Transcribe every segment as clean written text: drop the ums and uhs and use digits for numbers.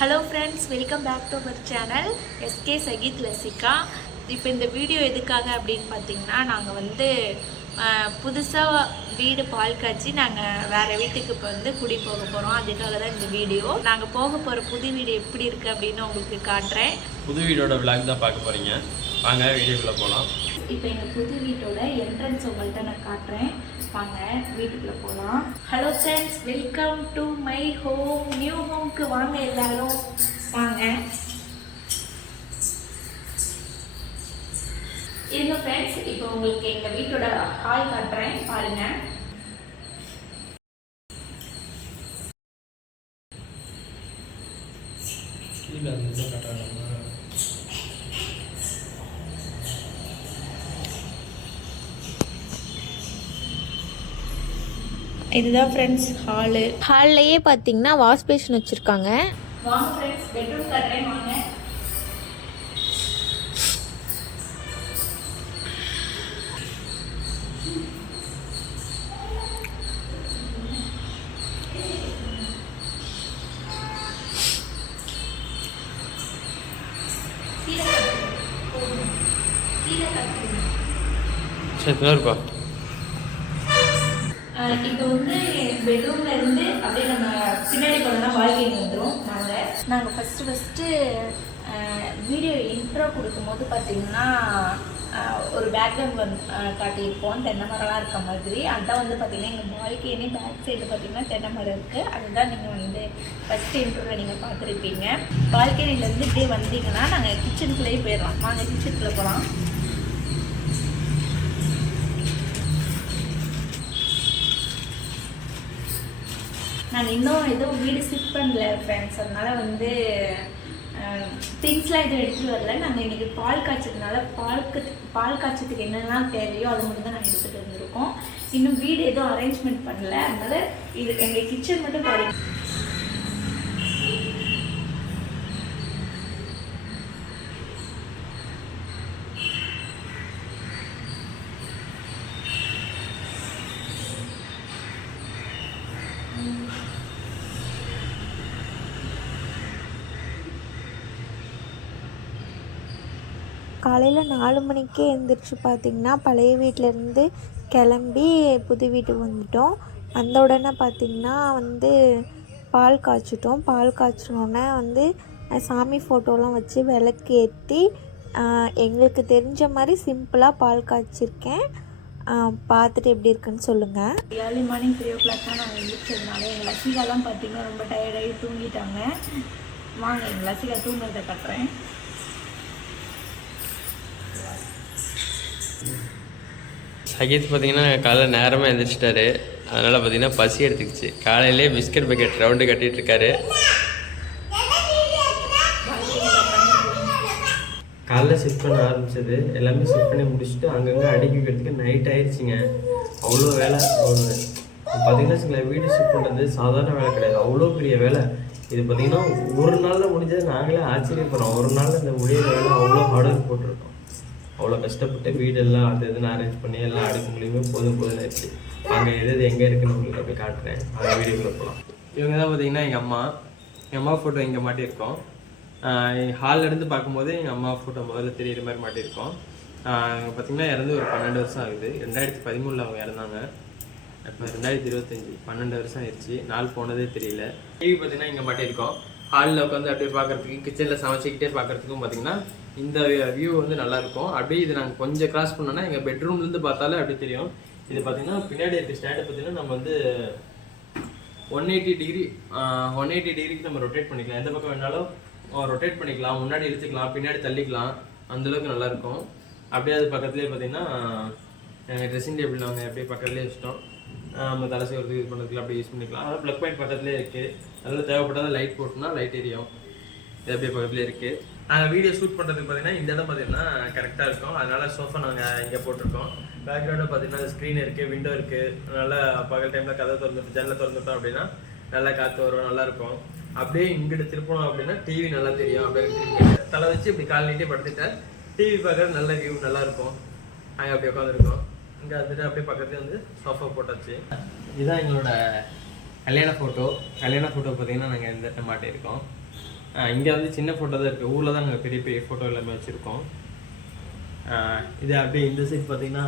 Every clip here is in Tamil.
Hello friends, welcome back to our channel SK Sakeeth Lasika. இப்போ இந்த வீடியோ எதுக்காக அப்படின்னு பார்த்தீங்கன்னா, நாங்கள் வந்து புதுசாக வீடு பால் காய்ச்சி நாங்கள் வேறு வீட்டுக்கு இப்போ வந்து குடி போக போகிறோம். அதுக்காக தான் இந்த வீடியோ. நாங்கள் போக போகிற புது வீடு எப்படி இருக்குது அப்படின்னு உங்களுக்கு காட்டுறேன். புது வீடோட விளாக் தான் பார்க்க போகிறீங்க. வாங்க வீடியோக்குள்ளே போகலாம். இப்போ எங்கள் புது வீட்டோட என்ட்ரன்ஸ் உங்கள்கிட்ட நான் காட்டுறேன். வாங்க வீட்டுக்குள்ளே போகலாம். Hello friends, welcome to my home. New ஹோம்க்கு வாங்க எல்லாரும் வாங்க. இருங்க ஃப்ரெண்ட்ஸ், இப்போ உங்களுக்கு எங்கள் வீட்டோட ஹால் காட்டுறேன் பாருங்க. இதுதான் ஃப்ரெண்ட்ஸ் ஹாலு. ஹால்லையே பார்த்தீங்கன்னா வாஷ் பேஷன் வச்சுருக்காங்க. வாங்க ஃப்ரெண்ட்ஸ், பெட்ரூம் காட்டுறேன் வாங்க. இருப்பா. இப்போ வந்து பெட்ரூம்ல இருந்து அப்படியே நம்ம பின்னாடி போனோம்னா பால்கனி வந்துடும். நாங்கள் ஃபஸ்ட்டு வீடியோ இன்ட்ரோ கொடுக்கும்போது பார்த்தீங்கன்னா ஒரு பேக்ரவுண்ட் காட்டியிருப்போம், தென்னை மரம்லாம் இருக்க மாதிரி. அதுதான் வந்து பார்த்தீங்கன்னா எங்கள் பால்கனி பேக் சைடு பார்த்தீங்கன்னா தென்னை மரம் இருக்குது. அதுதான் நீங்கள் வந்து ஃபஸ்ட்டு இன்ட்ரோவில் நீங்கள் பார்த்துருப்பீங்க. பால்கனிலேருந்து இப்படியே வந்தீங்கன்னா நாங்கள் கிச்சனுக்குள்ளேயே போயிடலாம். வாங்க கிச்சனுக்குள்ளே போகலாம். நான் இன்னும் எதுவும் வீடு ஷிஃப்ட் பண்ணல ஃப்ரெண்ட்ஸ். அதனால் வந்து திங்ஸ்லாம் எதுவும் எடுத்துகிட்டு வரல. நாங்கள் இன்றைக்கி பால் காய்ச்சதுனால பால் காய்ச்சதுக்கு என்னெல்லாம் தேவையோ அது மட்டும் தான் நாங்கள் எடுத்துகிட்டு வந்துருக்கோம். இன்னும் வீடு எதுவும் அரேஞ்ச்மெண்ட் பண்ணல. அதனால் இது எங்கள் கிச்சன் மட்டும் பாருங்க. காலையில் 4 மணிக்கே எழுந்திரிச்சு பார்த்திங்கன்னா பழைய வீட்டிலேருந்து கிளம்பி புது வீட்டுக்கு வந்துட்டோம். வந்த உடனே பார்த்திங்கன்னா வந்து பால் காய்ச்சிட்டோம். பால் காய்ச்சினோடனே வந்து சாமி ஃபோட்டோலாம் வச்சு விளக்கு ஏற்றி எங்களுக்கு தெரிஞ்ச மாதிரி சிம்பிளாக பால் காய்ச்சிருக்கேன். பார்த்துட்டு எப்படி இருக்குன்னு சொல்லுங்கள். ஏர்லி மார்னிங் 3 o'clock தான் நாங்கள் எழுந்திரிச்சதுனால எங்கள் லசிகாலாம் பார்த்திங்கன்னா ரொம்ப டயர்டாகி தூங்கிட்டாங்க. வாங்க எங்கள் லசிகா தூங்குறதை கட்டுறேன். சகீத் பார்த்தீங்கன்னா காலையில் நேரமாக எழுந்திரிச்சிட்டாரு. அதனால் பார்த்தீங்கன்னா பசி எடுத்துக்கிச்சு. காலையிலே பிஸ்கட் பேக்கெட் ரவுண்டு கட்டிகிட்டு இருக்காரு. காலைல ஷிஃப்ட் பண்ண ஆரம்பிச்சது எல்லாமே ஷிஃப்ட் பண்ணி முடிச்சுட்டு அங்கங்கே அடுக்கி வைக்கிறதுக்கு நைட் ஆயிடுச்சுங்க. அவ்வளோ வேலை. பார்த்தீங்கன்னா சில வீடு ஷிஃப்ட் பண்ணுறது சாதாரண வேலை கிடையாது, அவ்வளோ பெரிய வேலை. இது பார்த்தீங்கன்னா ஒரு நாளில் முடிஞ்சது நாங்களே ஆச்சரியப்படுறோம். ஒரு நாளில் இந்த முடியிற வேலை அவ்வளோ ஹார்ட் ஒர்க் போட்டிருக்கோம். அவ்வளோ கஷ்டப்பட்டு வீடெல்லாம் அது இதுன்னு அரேஞ்ச் பண்ணி எல்லாம் அடுக்க முடியுமே போதும் ஆயிடுச்சு. அங்கே எது எங்கே இருக்குன்னு உங்களுக்கு அப்படி காட்டுறேன். அந்த வீடியோக்குள்ளே போகலாம். இவங்க தான் பார்த்தீங்கன்னா எங்கள் அம்மா ஃபோட்டோ இங்கே மாட்டியிருக்கோம். ஹாலில் இருந்து பார்க்கும்போது எங்கள் அம்மா ஃபோட்டோ முதல்ல தெரியுற மாதிரி மாட்டியிருக்கோம். பார்த்திங்கன்னா இறந்து ஒரு 12 வருஷம் ஆகுது. 2013 அவங்க இறந்தாங்க. இப்போ 2025 12 வருஷம் ஆயிடுச்சு. நாள் போனதே தெரியல. டிவி பார்த்திங்கன்னா இங்கே மாட்டியிருக்கோம். ஹாலில் உட்காந்து அப்படியே பார்க்குறதுக்கு, கிச்சனில் சமைச்சிக்கிட்டே பார்க்குறதுக்கும் பார்த்திங்கன்னா இந்த வியூ வந்து நல்லாயிருக்கும். அப்படியே இது நாங்கள் கொஞ்சம் கிராஸ் பண்ணோன்னா எங்கள் பெட்ரூம்லேருந்து பார்த்தாலே அப்படி தெரியும். இது பார்த்திங்கன்னா பின்னாடி இருக்க ஸ்டாண்டை பார்த்திங்கன்னா நம்ம வந்து 180 டிகிரிக்கு நம்ம ரொட்டேட் பண்ணிக்கலாம். எந்த பக்கம் வேணாலும் ரொட்டேட் பண்ணிக்கலாம். முன்னாடி இழுத்துக்கலாம், பின்னாடி தள்ளிக்கலாம். அந்தளவுக்கு நல்லாயிருக்கும். அப்படியே அது பக்கத்துலேயே பார்த்திங்கன்னா ட்ரெஸ்ஸிங் டேபிள் நாங்கள் அப்படியே பக்கத்துலேயே வச்சிட்டோம். நம்ம தலை செய்கிறதுக்கு யூஸ் பண்ணுறதுக்கு அப்படியே யூஸ் பண்ணிக்கலாம். அதனால் ப்ளக் பாயிண்ட் பக்கத்துலேயே இருக்குது. அதில் தேவைப்பட்டால் லைட் போட்டோம்னா லைட் எரியும். இது அப்படியே பக்கத்துலேயே இருக்குது. நாங்கள் வீடியோ ஷூட் பண்ணுறதுக்கு பார்த்தீங்கன்னா இந்த இடம் பார்த்தீங்கன்னா கரெக்டாக இருக்கும். அதனால் சோஃபா நாங்கள் இங்கே போட்டிருக்கோம். பேக்ரவுண்டில் பார்த்தீங்கன்னா ஸ்க்ரீன் இருக்குது, விண்டோ இருக்குது. நல்லா பகல் டைமில் கதை திறந்துட்டு ஜன்னலை திறந்துட்டோம் அப்படின்னா நல்லா காற்று வரும், நல்லாயிருக்கும். அப்படியே இங்கிட்டு திருப்பணும் அப்படின்னா டிவி நல்லா தெரியும். அப்படியே தலை வச்சு இப்படி கால் நீட்டே படுத்துட்டேன். டிவி பார்க்குறது நல்ல வியூ நல்லாயிருக்கும். நாங்கள் அப்படி உட்காந்துருக்கோம். இங்கே வந்துட்டு அப்படியே பக்கத்துலேயே வந்து சோஃபா போட்டாச்சு. இதுதான் எங்களோட கல்யாண ஃபோட்டோ பார்த்தீங்கன்னா நாங்கள் இந்த மாட்டியிருக்கோம். இங்கே வந்து சின்ன ஃபோட்டோ தான் இருக்குது. ஊரில் தான் நாங்கள் பெரிய பெரிய ஃபோட்டோ எல்லாமே வச்சுருக்கோம். இது அப்படியே இந்த சைட் பார்த்தீங்கன்னா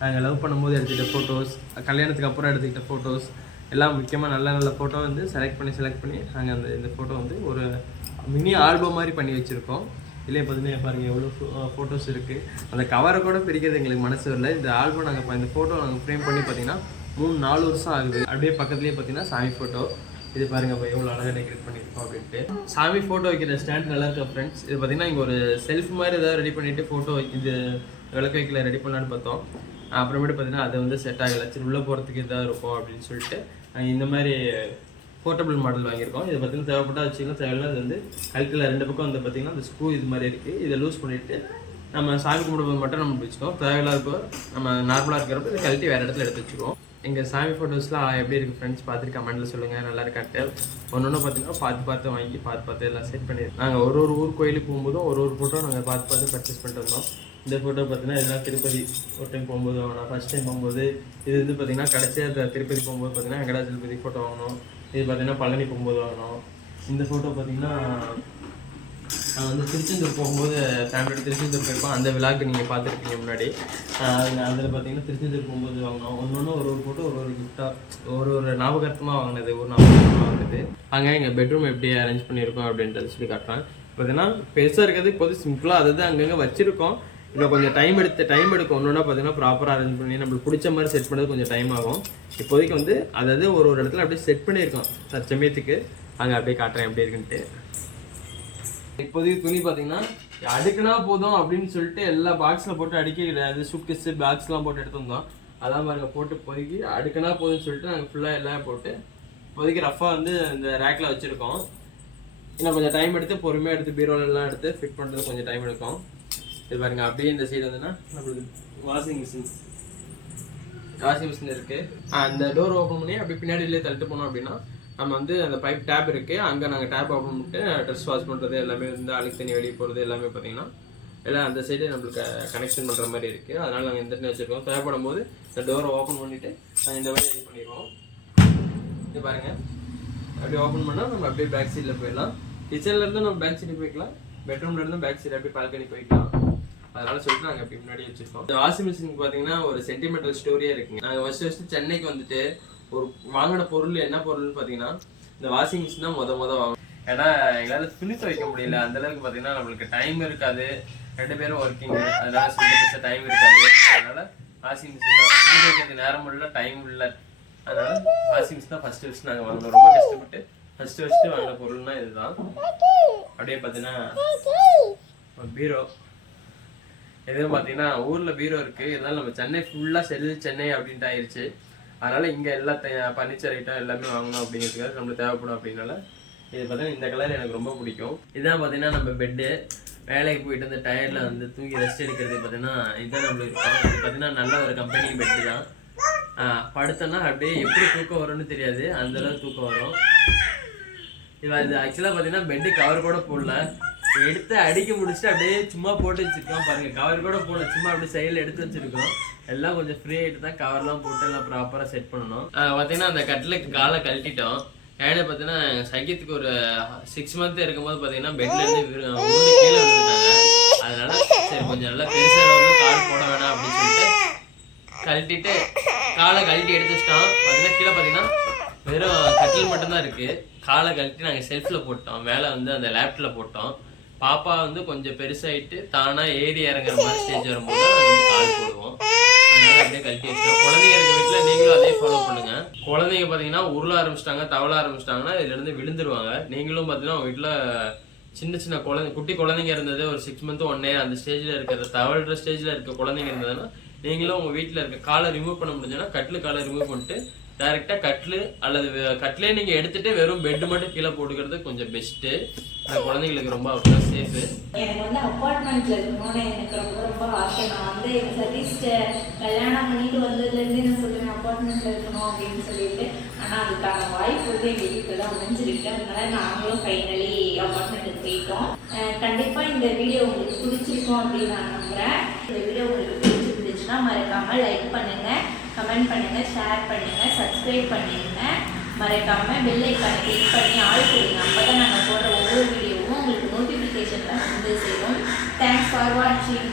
நாங்கள் லவ் பண்ணும்போது எடுத்துக்கிட்ட ஃபோட்டோஸ், கல்யாணத்துக்கு அப்புறம் எடுத்துக்கிட்ட ஃபோட்டோஸ் எல்லாம் முக்கியமாக நல்ல நல்ல ஃபோட்டோ வந்து செலக்ட் பண்ணி நாங்கள் இந்த ஃபோட்டோ வந்து ஒரு மினி ஆல்பம் மாதிரி பண்ணி வச்சுருக்கோம். இல்லையே பார்த்தீங்கன்னா பாருங்கள் எவ்வளோ ஃபோட்டோஸ் இருக்குது. அந்த கவரை கூட பிரிக்கிறது எங்களுக்கு மனசு வரல. இந்த ஆல்பம் நாங்கள் இந்த ஃபோட்டோ நாங்கள் ஃப்ரேம் பண்ணி பார்த்தீங்கன்னா 3-4 வருஷம் ஆகுது. அப்படியே பக்கத்துலேயே பார்த்தீங்கன்னா சாமி ஃபோட்டோ. இது பாருங்க இப்போ எவ்வளோ அழகாக டெக்கரேட் பண்ணியிருக்கோம் அப்படின்ட்டு. சாமி ஃபோட்டோ வைக்கிற ஸ்டாண்ட் நல்லா இருக்கா ஃப்ரெண்ட்ஸ். இது பார்த்தீங்கன்னா இங்கே ஒரு செல்ஃப் மாதிரி ஏதாவது ரெடி பண்ணிவிட்டு ஃபோட்டோ இது விளக்கு வைக்கல ரெடி பண்ணலான்னு பார்த்தோம். அப்புறமேட்டு பார்த்தீங்கன்னா அது வந்து செட் ஆகலை. சரி உள்ளே போகிறதுக்கு இதாக இருக்கும் அப்படின்னு சொல்லிட்டு இந்த மாதிரி போர்ட்டபிள் மாடல் வாங்கியிருக்கோம். இது பார்த்தீங்கன்னா தேவைப்பட்டா வச்சுக்கலாம், தேவையில்லை. அது வந்து கழுத்தில் 2 பக்கம் வந்து பார்த்தீங்கன்னா அந்த ஸ்க்ரூ இது மாதிரி இருக்குது. இதை லூஸ் பண்ணிவிட்டு நம்ம சாமி கும்பிடும்போது மட்டும் நம்ம வச்சுக்கோம். தேவையில்லாத இருப்போ நம்ம நார்மலாக இருக்கிறப்ப இதை கழட்டி வேறு இடத்துல எடுத்து வச்சுக்குவோம். எங்கள் சாமி ஃபோட்டோஸ்லாம் எப்படி இருக்குது ஃப்ரெண்ட்ஸ் பார்த்துட்டு கமெண்ட்டில் சொல்லுங்கள். நல்லா இருக்காட்டு ஒன்று பார்த்தீங்கன்னா பார்த்து வாங்கி பார்த்து எல்லாம் செட் பண்ணிடுறோம். நாங்கள் ஒரு ஊர் கோயிலுக்கு போகும்போதும் ஒரு ஃபோட்டோ நாங்கள் பார்த்து பர்ச்சேஸ் பண்ணிட்டு வந்தோம். இந்த ஃபோட்டோ பார்த்தீங்கன்னா இதெல்லாம் திருப்பதி ஒரு டைம் போகும்போது வாங்கினோம். ஃபஸ்ட் டைம் போகும்போது இது வந்து பார்த்தீங்கன்னா கடைசியாக திருப்பதி போகும்போது பார்த்தீங்கன்னா வெங்கடாஜலபதி ஃபோட்டோ வாங்கினோம். இது பார்த்தீங்கன்னா பழனி போகும்போது வாங்கினோம். இந்த ஃபோட்டோ பார்த்தீங்கன்னா நான் வந்து திருச்செந்தூர் போகும்போது ஃபேமிலியோட திருச்செந்தூர் போயிருப்போம். அந்த விழாக்கு நீங்கள் பார்த்துருப்பீங்க முன்னாடி. அதில் பார்த்தீங்கன்னா திருச்செந்தூர் போகும்போது வாங்கினோம். ஒன்று ஒரு ஃபோட்டோ ஒரு கிஃப்டாக ஒரு ஞாபகார்த்தமாக வாங்கினது, ஒரு ஞாபகமாக வாங்கினது. அங்கே எங்கள் பெட்ரூம் எப்படி அரேஞ்ச் பண்ணியிருக்கோம் அப்படின்றத சொல்லி காட்டுறேன். பார்த்தீங்கன்னா பெருசாக இருக்கிறது இப்போது சிம்பிளாக அதாவது அங்கங்கே வச்சுருக்கோம். இன்னும் கொஞ்சம் டைம் எடுக்கும். ஒன்றுனா பார்த்தீங்கன்னா ப்ராப்பராக அரேஞ்ச் பண்ணி நம்மளுக்கு பிடிச்ச மாதிரி செட் பண்ணுறது கொஞ்சம் டைம் ஆகும். இப்போதைக்கு வந்து அதாவது ஒரு இடத்துல அப்படியே செட் பண்ணியிருக்கோம் தற்சமயத்துக்கு. அங்கே அப்படியே காட்டுறேன் எப்படி இருக்குன்ட்டு. இப்போதைக்கு துணி பார்த்தீங்கன்னா அடுக்குனா போதும் அப்படின்னு சொல்லிட்டு எல்லா பாக்ஸில் போட்டு அடுக்கி சூட்கேஸு பாக்ஸ்லாம் போட்டு எடுத்து வந்தோம். அதான் பாருங்கள் போட்டு இப்போதைக்கு அடுக்குனா போதும்னு சொல்லிட்டு நாங்கள் ஃபுல்லாக எல்லாம் போட்டு இப்போதைக்கு ரஃபாக வந்து இந்த ரேக்கில் வச்சுருக்கோம். இன்னும் கொஞ்சம் டைம் எடுத்து பொறுமையாக எடுத்து பீரோலெல்லாம் எடுத்து ஃபிட் பண்ணுறது கொஞ்சம் டைம் எடுக்கும். இது பாருங்க அப்படியே இந்த சைடு வந்துன்னா நம்மளுக்கு வாஷிங் மிஷின் இருக்குது. அந்த டோர் ஓப்பன் பண்ணி அப்படியே பின்னாடியிலே தள்ளிட்டு போனோம் அப்படின்னா நம்ம வந்து அந்த பைப் டேப் இருக்குது. அங்கே நாங்கள் டேப் ஓப்பன் பண்ணிட்டு ட்ரெஸ் வாஷ் பண்ணுறது எல்லாமே வந்து அழுக்கு தண்ணி வெளியே போகிறது எல்லாமே பார்த்தீங்கன்னா எல்லாம் அந்த சைடு நம்மளுக்கு கனெக்ஷன் பண்ணுற மாதிரி இருக்குது. அதனால் நாங்கள் இந்த தண்ணி வச்சுருக்கோம். தேவைப்படும் போது இந்த டோரை ஓப்பன் பண்ணிவிட்டு நாங்கள் இந்த மாதிரி இது பண்ணிடுவோம். இது பாருங்கள் அப்படியே ஓப்பன் பண்ணால் நம்ம அப்படியே பேக் சைடில் போயிடலாம். கிச்சன்லேருந்து நம்ம பேக் சைடு போய்க்கலாம், பெட்ரூம்லேருந்து பேக் சைடு அப்படியே பால்கனி போய்க்கலாம். அதனால சொல்லிட்டு நாங்கள் அப்படி முன்னாடி வச்சுருக்கோம். இந்த வாஷிங் மிஷினுக்கு பார்த்தீங்கன்னா ஒரு சென்டிமெண்டல் ஸ்டோரியே இருக்குங்க. நாங்கள் ஃபஸ்ட்டு சென்னைக்கு வந்துட்டு ஒரு வாங்கின பொருள் என்ன பொருள்னு பார்த்தீங்கன்னா இந்த வாஷிங் மிஷின் தான் மொதல் வாங்கணும். ஏன்னா எங்களால் துணி துவைக்க முடியல. அந்தளவுக்கு பார்த்தீங்கன்னா நம்மளுக்கு டைம் இருக்காது. 2 பேரும் ஒர்க்கிங், அதனால பெருசாக டைம் இருக்காது. அதனால வாஷிங் மிஷின் தான். துணி துவைக்கிறது நேரம் இல்லை, டைம் இல்லை. அதனால வாஷிங் மிஷின் தான் ஃபஸ்ட்டு நாங்கள் வாங்கணும். ரொம்ப கஷ்டப்பட்டு ஃபஸ்ட்டு வாங்கின பொருள்னா இதுதான். அப்படியே பார்த்தீங்கன்னா பீரோ எதுவும் பார்த்தீங்கன்னா ஊரில் பீரோ இருக்குது. இதனால நம்ம சென்னை ஃபுல்லாக சென்னை அப்படின்ட்டு ஆயிடுச்சு. அதனால் இங்கே எல்லா ஃபர்னிச்சர் ஐட்டம் எல்லாமே வாங்கணும் அப்படிங்கிறதுக்காக நம்மளுக்கு தேவைப்படும். அப்படின்னால இது பார்த்தீங்கன்னா இந்த கலர் எனக்கு ரொம்ப பிடிக்கும். இதான் பார்த்தீங்கன்னா நம்ம பெட்டு. வேலைக்கு போயிட்டு அந்த டயரில் வந்து தூங்கி ரெஸ்ட் எடுக்கிறது பார்த்தீங்கன்னா இதுதான் நம்மளுக்கு இருக்கும். இது பார்த்தீங்கன்னா நல்ல ஒரு கம்பெனி பெட்டு தான். படுத்தோன்னா அப்படியே எப்படி தூக்கம் வரும்னு தெரியாது, அந்தளவுக்கு தூக்கம் வரும். இது ஆக்சுவலாக பார்த்தீங்கன்னா பெட்டு கவர் கூட போடல, எடுத்து அடிக்க முடிச்சுட்டு அப்படியே சும்மா போட்டு வச்சுருக்கோம். பாருங்கள் கவர் கூட போடல, சும்மா அப்படியே சைடில் எடுத்து வச்சுருக்கோம். எல்லாம் கொஞ்சம் ஃப்ரீ ஆகிட்டு தான் கவர்லாம் போட்டு எல்லாம் ப்ராப்பராக செட் பண்ணணும். பார்த்தீங்கன்னா அந்த கட்டிலுக்கு காலை கழட்டிட்டோம். ஏன்னா பார்த்தீங்கன்னா சைக்கியத்துக்கு ஒரு 6 மந்த் இருக்கும்போது பார்த்தீங்கன்னா பெட்லேருந்து உருண்டு கீழே விழுந்துட்டாங்க. அதனால சரி கொஞ்சம் நல்லா பெருசாக வந்து கால் போட வேணாம் அப்படின்னு சொல்லிட்டு கழட்டிட்டு காலை கழட்டி எடுத்து வச்சிட்டோம். பார்த்தீங்கன்னா கீழே பார்த்தீங்கன்னா வெறும் கட்டில் மட்டும்தான் இருக்குது. காலை கழட்டி நாங்கள் செல்ஃபில் போட்டோம். மேலே வந்து அந்த லேப்டில் போட்டோம். பாப்பா வந்து கொஞ்சம் பெருசாகிட்டு தானாக ஏறி இறங்குற மாதிரி ஸ்டேஜ் வரும்போது நாங்கள் வந்து கால் போடுவோம். அதனால அப்படியே கழட்டி வச்சுட்டோம். குழந்தைங்க இருக்க வீட்டில் நீங்களும் அதே ஃபாலோ பண்ணுங்க. குழந்தைங்க பார்த்தீங்கன்னா உருள ஆரம்பிச்சிட்டாங்க, தவள ஆரம்பிச்சிட்டாங்கன்னா இதுலேருந்து விழுந்துருவாங்க. நீங்களும் பார்த்தீங்கன்னா உங்கள் வீட்டில் சின்ன குட்டி குழந்தைங்க இருந்தது ஒரு 6 மந்த் 1 இயர் அந்த ஸ்டேஜில் இருக்கிற தவழ்கிற ஸ்டேஜில் இருக்க குழந்தைங்க இருந்ததுன்னா நீங்களும் உங்கள் வீட்டில் இருக்க காலை ரிமூவ் பண்ண முடிஞ்சதுன்னா கட்டில் காலை ரிமூவ் பண்ணிட்டு டைரெக்டாக கட்டில் அல்லது கட்டிலே நீங்கள் எடுத்துகிட்டு வெறும் பெட்டு மட்டும் கீழே போட்டுக்கிறது கொஞ்சம் பெஸ்ட்டு. அந்த குழந்தைங்களுக்கு ரொம்ப சேஃபு. எனக்கு வந்து அப்பார்ட்மெண்ட்டில் இருக்கணும்னு எனக்கு ரொம்ப ஆசை. நான் வந்து எங்கள் சதீஷ்ட கல்யாணம் பண்ணிட்டு வந்ததுலேருந்து நான் சொல்லுவேன் அப்பார்ட்மெண்ட்டில் இருக்கணும் அப்படின்னு சொல்லிட்டு. ஆனால் அதுக்கான வாய்ப்பு வந்து எங்கள் வீட்டில் தான் அமைஞ்சிருக்கு. அதனால நாங்களும் ஃபைனலி அப்பார்ட்மெண்ட்டுக்கு போயிட்டோம். கண்டிப்பாக இந்த வீடியோ உங்களுக்கு பிடிச்சிருக்கோம் அப்படின்னு நான் நம்புகிறேன். இந்த வீடியோ உங்களுக்கு பிடிச்சிருந்துச்சுன்னா மறக்காமல் லைக் பண்ணுங்கள், கமெண்ட் பண்ணுங்கள், ஷேர் பண்ணுங்கள், சப்ஸ்கிரைப் பண்ணிடுங்க. மறக்காமல் பெல் ஐக்கானை கிளிக் பண்ணி ஆள் கொடுங்க. அப்போ தான் நாங்கள் போடுற ஒவ்வொரு வீடியோவும் உங்களுக்கு நோட்டிஃபிகேஷனில் வந்து சேரும். தேங்க்ஸ் ஃபார் வாட்சிங்.